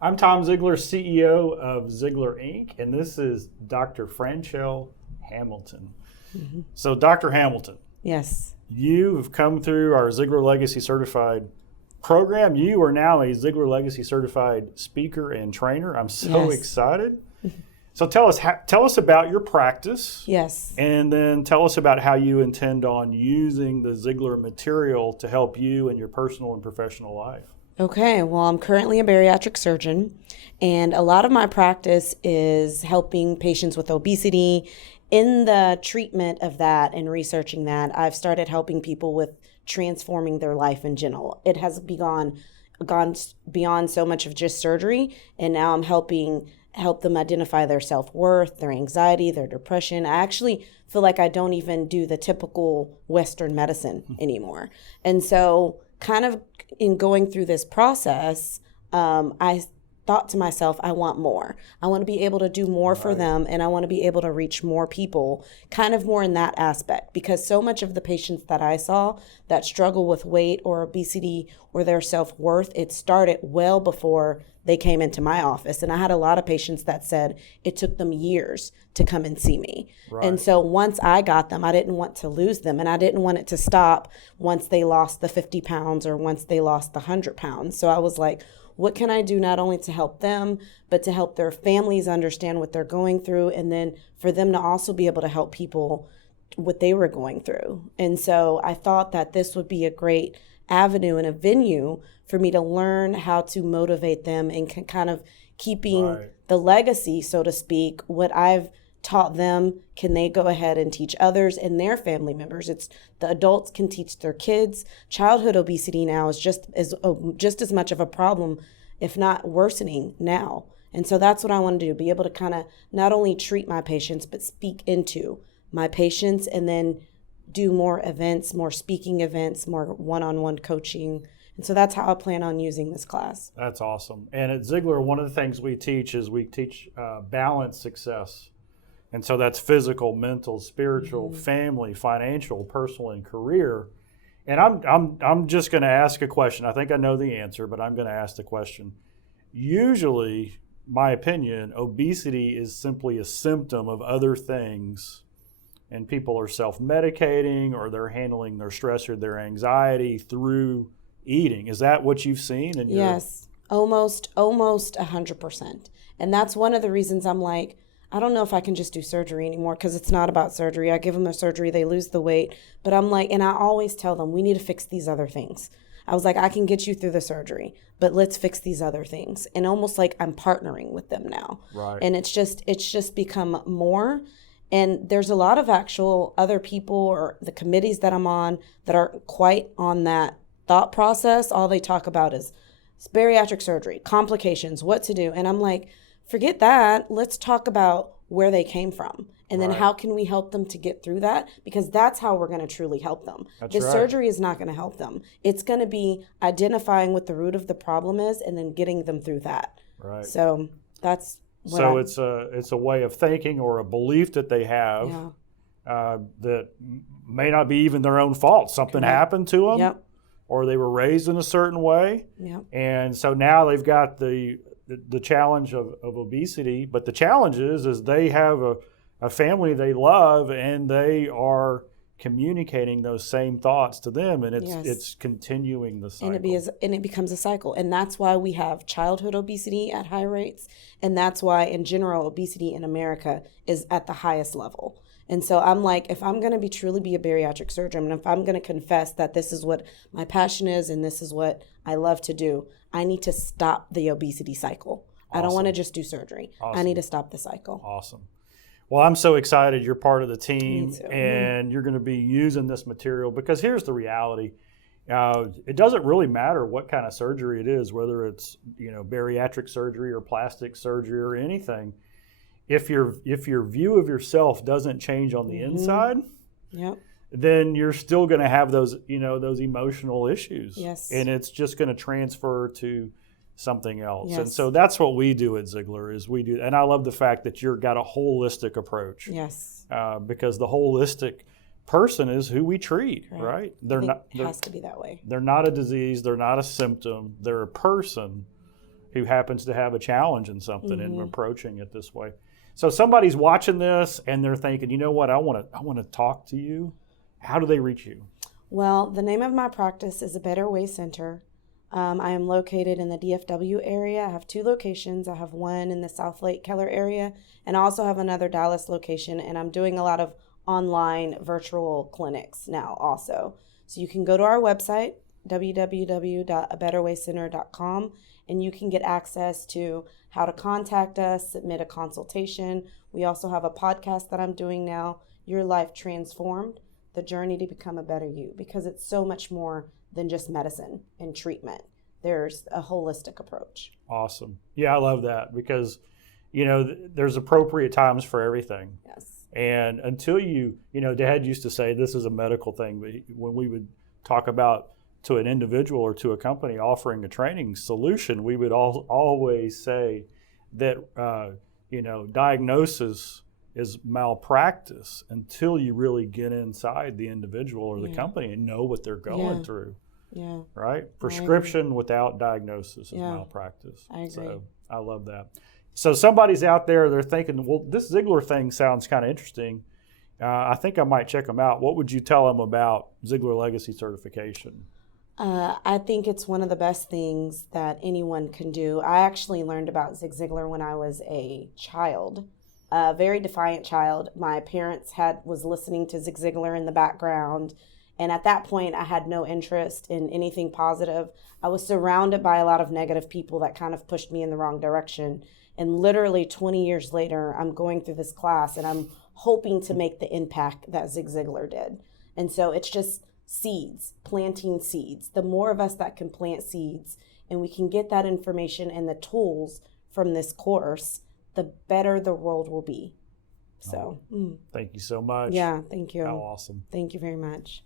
I'm Tom Ziglar, CEO of Ziglar Inc., and this is Dr. Franchell Hamilton. So, Dr. Hamilton, Yes. you have come through our Ziglar Legacy Certified program. You are now a Ziglar Legacy Certified speaker and trainer. I'm so Yes. excited. So, tell us about your practice. Yes. And then tell us about how you intend on using the Ziglar material to help you in your personal and professional life. Okay. Well, I'm currently a bariatric surgeon, and a lot of my practice is helping patients with obesity. In the treatment of that and researching that, I've started helping people with transforming their life in general. It has gone beyond so much of just surgery, and now I'm help them identify their self-worth, their anxiety, their depression. I actually feel like I don't even do the typical Western medicine anymore. And so kind of in going through this process, I thought to myself, I want more. I want to be able to do more for them, and I want to be able to reach more people, kind of more in that aspect, because so much of the patients that I saw that struggle with weight or obesity or their self-worth, it started well before they came into my office. And I had a lot of patients that said it took them years to come and see me. Right. And so once I got them, I didn't want to lose them, and I didn't want it to stop once they lost the 50 pounds or once they lost the 100 pounds. So I was like, what can I do not only to help them, but to help their families understand what they're going through, and then for them to also be able to help people what they were going through. And so I thought that this would be a great avenue and a venue for me to learn how to motivate them and kind of keeping the legacy, so to speak, what I've taught them, can they go ahead and teach others and their family members? It's the adults can teach their kids. Childhood obesity now is just as much of a problem, if not worsening now. And so that's what I want to do, be able to kind of not only treat my patients, but speak into my patients, and then do more events, more speaking events, more one-on-one coaching. And so that's how I plan on using this class. That's awesome. And at Ziglar, one of the things we teach is balanced success. And so that's physical, mental, spiritual, family, financial, personal, and career. And I'm just going to ask a question. I think I know the answer, but I'm going to ask the question. Usually, my opinion, obesity is simply a symptom of other things, and people are self-medicating or they're handling their stress or their anxiety through eating. Is that what you've seen? Yes, almost 100%. And that's one of the reasons I'm like, I don't know if I can just do surgery anymore, because it's not about surgery. I give them a surgery, they lose the weight. But I'm like, and I always tell them, we need to fix these other things. I was like, I can get you through the surgery, but let's fix these other things. And almost like I'm partnering with them now. Right. And it's just become more. And there's a lot of actual other people or the committees that I'm on that aren't quite on that thought process. All they talk about is bariatric surgery, complications, what to do. And I'm like, forget that. Let's talk about where they came from. And then how can we help them to get through that? Because that's how we're going to truly help them. The surgery is not going to help them. It's going to be identifying what the root of the problem is and then getting them through that. Right. So that's what it's a way of thinking or a belief that they have that may not be even their own fault. Something happened to them, or they were raised in a certain way. And so now they've got the challenge of obesity, but the challenge is they have a family they love, and they are communicating those same thoughts to them, and it's continuing the cycle. And it becomes a cycle. And that's why we have childhood obesity at high rates, and that's why in general obesity in America is at the highest level. And so I'm like, if I'm going to truly be a bariatric surgeon, and if I'm going to confess that this is what my passion is and this is what I love to do, I need to stop the obesity cycle. I don't want to just do surgery. I need to stop the cycle. Awesome. Well, I'm so excited you're part of the team, Me too. and you're going to be using this material, because here's the reality. It doesn't really matter what kind of surgery it is, whether it's bariatric surgery or plastic surgery or anything. If your view of yourself doesn't change on the inside, then you're still going to have those emotional issues. Yes. And it's just going to transfer to something else. Yes. And so that's what we do at Ziglar is we do. And I love the fact that you've got a holistic approach. Yes. Because the holistic person is who we treat, right? It has to be that way. They're not a disease. They're not a symptom. They're a person who happens to have a challenge in something and approaching it this way. So somebody's watching this and they're thinking, you know what, I want to talk to you. How do they reach you? Well, the name of my practice is A Better Way Center. I am located in the DFW area. I have 2 locations. I have one in the South Lake Keller area, and I also have another Dallas location, and I'm doing a lot of online virtual clinics now also. So you can go to our website, www.abetterwaycenter.com, and you can get access to how to contact us, submit a consultation. We also have a podcast that I'm doing now, Your Life Transformed, The Journey to Become a Better You, because it's so much more than just medicine and treatment. There's a holistic approach. Awesome. Yeah, I love that because, there's appropriate times for everything. Yes. And until Dad used to say this is a medical thing, but when we would talk about to an individual or to a company offering a training solution, we would always say that, diagnosis is malpractice until you really get inside the individual or the company and know what they're going through. Yeah. Right? Prescription without diagnosis is malpractice. I agree. So I love that. So somebody's out there, they're thinking, well, this Ziglar thing sounds kind of interesting. I think I might check them out. What would you tell them about Ziglar Legacy Certification? I think it's one of the best things that anyone can do. I actually learned about Zig Ziglar when I was a child. A very defiant child. My parents was listening to Zig Ziglar in the background, and at that point I had no interest in anything positive. I was surrounded by a lot of negative people that kind of pushed me in the wrong direction, and literally 20 years later I'm going through this class and I'm hoping to make the impact that Zig Ziglar did. And so it's just seeds, planting seeds. The more of us that can plant seeds and we can get that information and the tools from this course, the better the world will be. So, Thank you so much. Yeah, thank you. How awesome. Thank you very much.